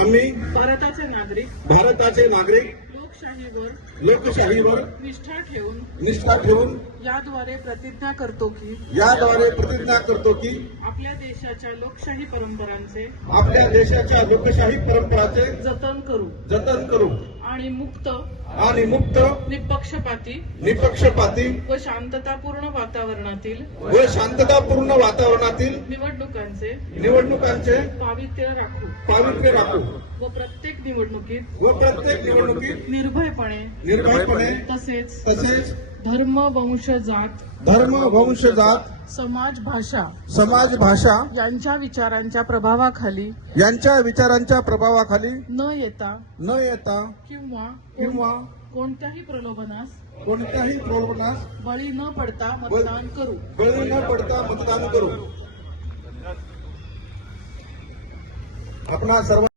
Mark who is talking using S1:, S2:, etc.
S1: आम्ही भारताचे नागरिक
S2: भारताचे नागरिक
S1: लोकशाहीवर
S2: लोकशाहीवर
S1: निष्ठा ठेवून
S2: निष्ठा ठेवून
S1: याद्वारे प्रतिज्ञा करतो की
S2: याद्वारे प्रतिज्ञा करतो की
S1: आपल्या देशाच्या लोकशाही परंपरांचे
S2: आपल्या देशाच्या लोकशाही परंपराचे
S1: जतन करू.
S2: जतन करू.
S1: आणि मुक्त
S2: आणि मुक्त
S1: निपक्षपाती
S2: निपक्षपाती
S1: व शांततापूर्ण वातावरणातील
S2: व शांततापूर्ण वातावरणातील
S1: निवडणुकांचे
S2: निवडणुकांचे
S1: पावित्र्य राखू.
S2: पावित्र्य राखू.
S1: व प्रत्येक निवडणुकीत
S2: व प्रत्येक निवडणुकीत
S1: निर्भयपणे
S2: निर्भयपणे
S1: तसेच
S2: तसेच
S1: धर्म वंश जात
S2: धर्म वंश जात
S1: समाज भाषा
S2: समाज भाषा
S1: यांच्या विचारांच्या प्रभावाखाली
S2: यांच्या विचारांच्या प्रभावाखाली
S1: न येता
S2: न येता
S1: किंवा
S2: किंवा
S1: कोणत्याही प्रलोभनास
S2: कोणत्याही प्रलोभनास
S1: बळी न पडता मतदान करू.
S2: बळी न पडता मतदान करू. आपणा सर्व